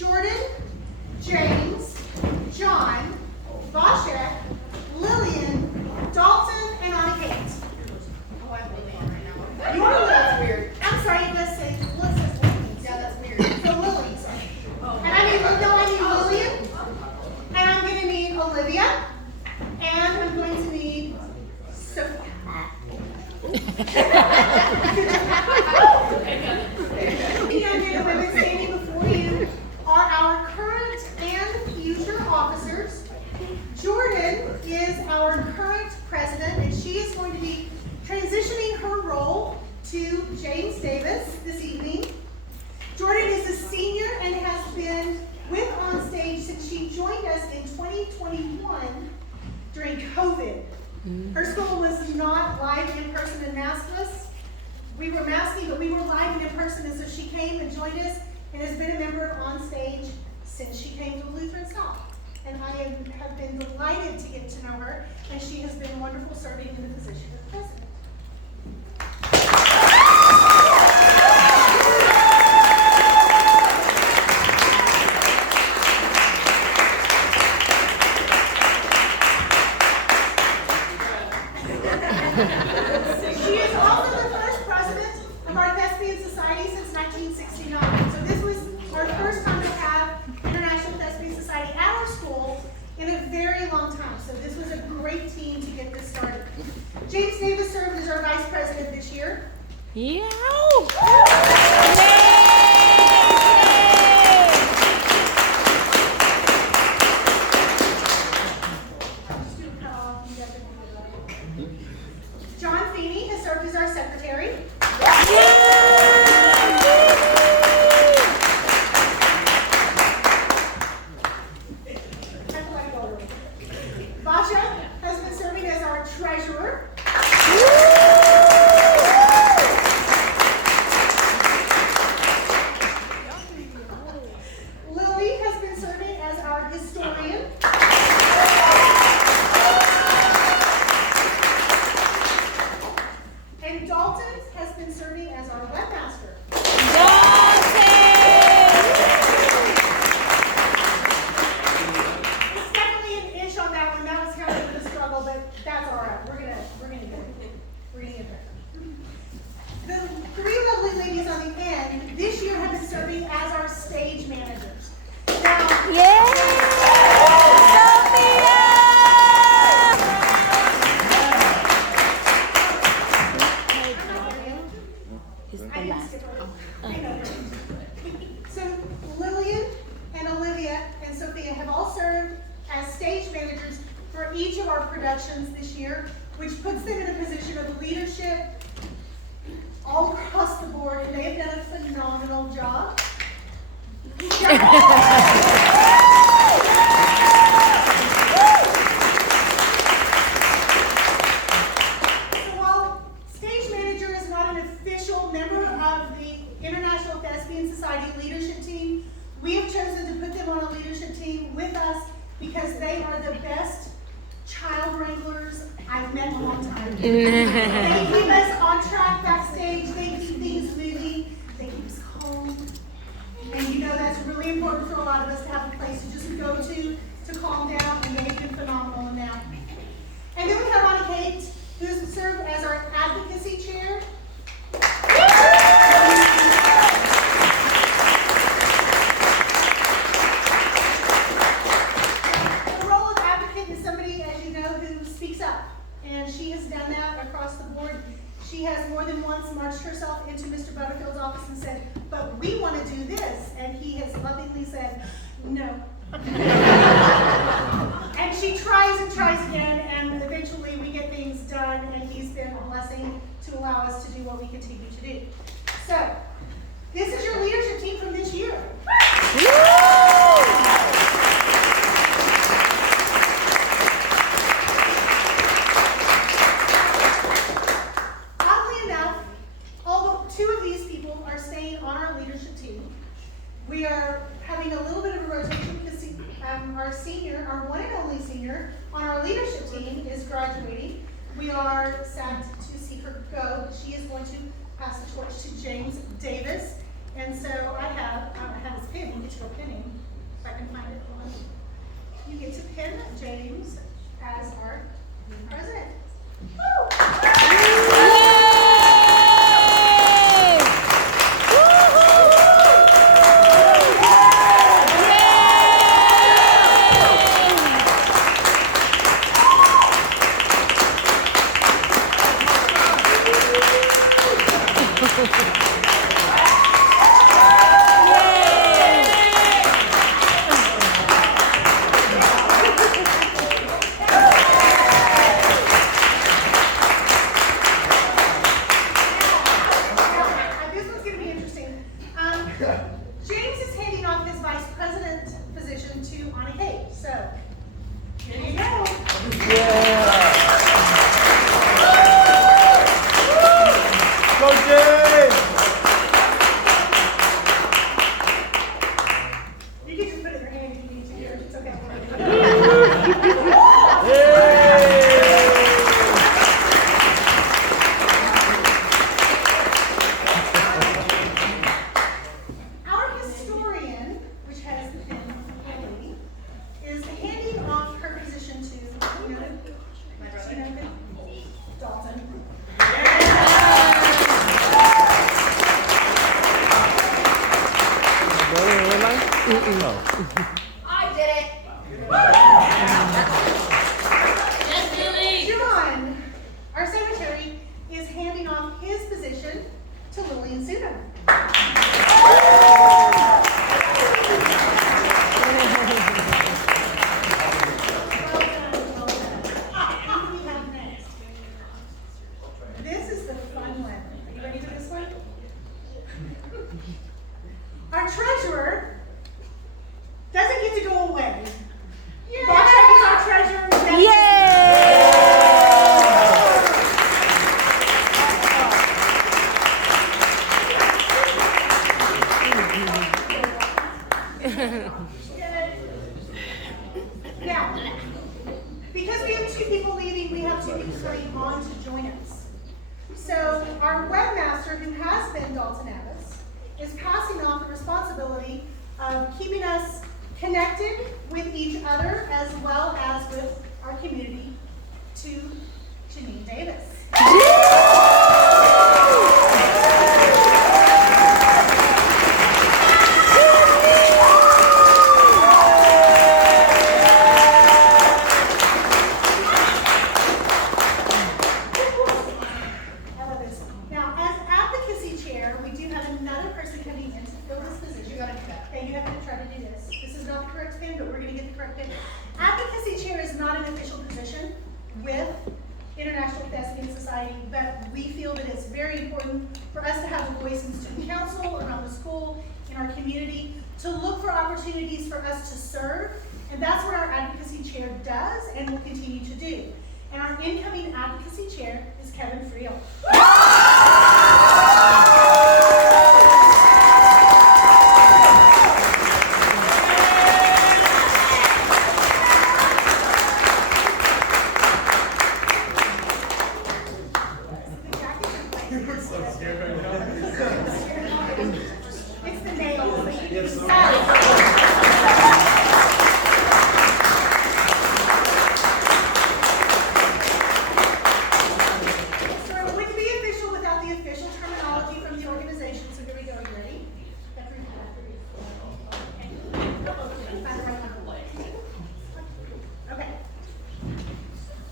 Jordan, James, John, Vashek, Lillian, Dalton, and Anna Kate. Oh, I'm Lillian right now. You are Lillian. That's weird. I'm sorry, let's say Lillian. Yeah, that's weird. So Lillian. Oh. And I need Lillian. And I'm going to need Olivia. And I'm going to need Sophia. The young men and women standing before you are our current and future officers. Jordan is our current president, and she is going to be transitioning her role to James Davis this evening. Jordan is a senior and has been with OnStage since she joined us in 2021 during COVID. Her school was not live in person and maskless. We were masking, but we were live and in person, and so she came and joined us and has been a member of OnStage since she came to Lutheran South. And I have been delighted to get to know her, and she has been wonderful serving in the position of president. She is also the first president of our Thesbian Society since 1969. So this was our first time to have International Thesbian Society at our school in a very long time. So this was a great team to get this started. James Davis served as our vice president this year. Yeah. John Feeney has served as our secretary. Vasha has been serving as our treasurer. Lily has been serving as our historian. And Dalton has been serving as our webmaster. It's definitely an ish on that one. That was kind of a struggle, but that's all right. We're gonna get it. We're gonna get there. The three lovely ladies on the end this year have been serving as our stage managers. Now, I didn't skip her. I know her. So Lillian and Olivia and Sophia have all served as stage managers for each of our productions this year, which puts them in a position of leadership all across the board, and they have done a phenomenal job. So while stage manager is not an official member of the International Thesbian Society leadership team, we have chosen to put them on a leadership team with us because they are the best child wranglers I've met in a long time. They keep us on track backstage, they keep things moving, they keep us calm. And you know that's really important for a lot of us to have a place to just go to calm down, and they've been phenomenal in that. And then we have Anna Kate, who's served as our advocacy chair. The role of advocate is somebody, as you know, who speaks up. And she has done that across the board. She has more than once marched herself into Mr. Butterfield's office and said, but we want to do this. And he has lovingly said, no. And she tries and tries again, and eventually we get things done, and he's been a blessing to allow us to do what we continue to do. So, this is your leadership team from this year. Oddly enough, although two of these people are staying on our leadership team, we are having a little bit of a rotation because our senior, our one and only senior on our leadership team is graduating. We are sad to see her go. She is going to pass the torch to James Davis. And so I don't have his pin. We'll get you a pinning. you get to pin James as our president. This one's going to be interesting. James is handing off his vice president position to Ani Hay. So, here you go. Go James! You can just put it in your hand if you need to here. It's okay. Our historian, which has been Haley, is handing off her position to, you know, My brother. Dalton. I did it. John, our secretary, is handing off his position to Lillian Suda. Who do we have next? This is the fun one. Are you ready for this one? Our treasurer doesn't get to go away. Bobchek is our treasurer. Now, because we have two people leaving, we have two people coming on to join us. So our webmaster, who has been Dalton Abbas, is passing off the responsibility of keeping us connected with each other as well as with our community to Jeanine Davis. I love this. Now, as advocacy chair, we do have another person coming in to fill this position. You gotta do that. Okay, you have to try to do this. This is not the correct pin, but we're gonna get the correct pin. Advocacy chair is not an official position with International Thesbian Society, but we feel that it's very important for us to have a voice in student council, around the school, in our community, to look for opportunities for us to serve. And that's what our advocacy chair does and will continue to do. And our incoming advocacy chair is Kevin Friel. It's the nails. So it wouldn't be official without the official terminology from the organization. So here we go. You ready? Okay.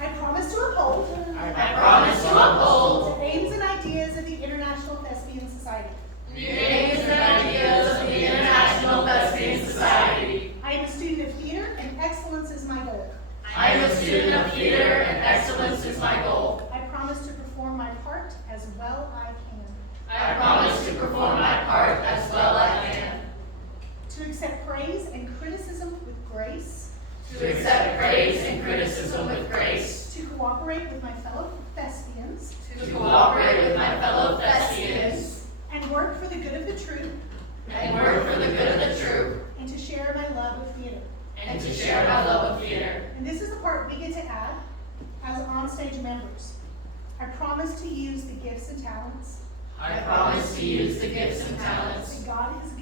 I promise to uphold. I promise to uphold The aims and ideas of the International Thesbian Society. the aims and ideas of the International Thesbian Society. I am a student of theater, and excellence is my goal. I am a student of theater, and excellence is my goal. I promise to perform my part as well I can. I promise to perform my part as well I can. To accept praise and criticism with grace. To accept praise and criticism with grace. To cooperate with my fellow thespians. To cooperate with my fellow Thespians. And work for the good of the truth. And work for the good of the troop. And to share my love of theater. And to share my love of theater. And this is the part we get to add as onstage members. I promise to use the gifts and talents I promise to use the gifts and talents that God has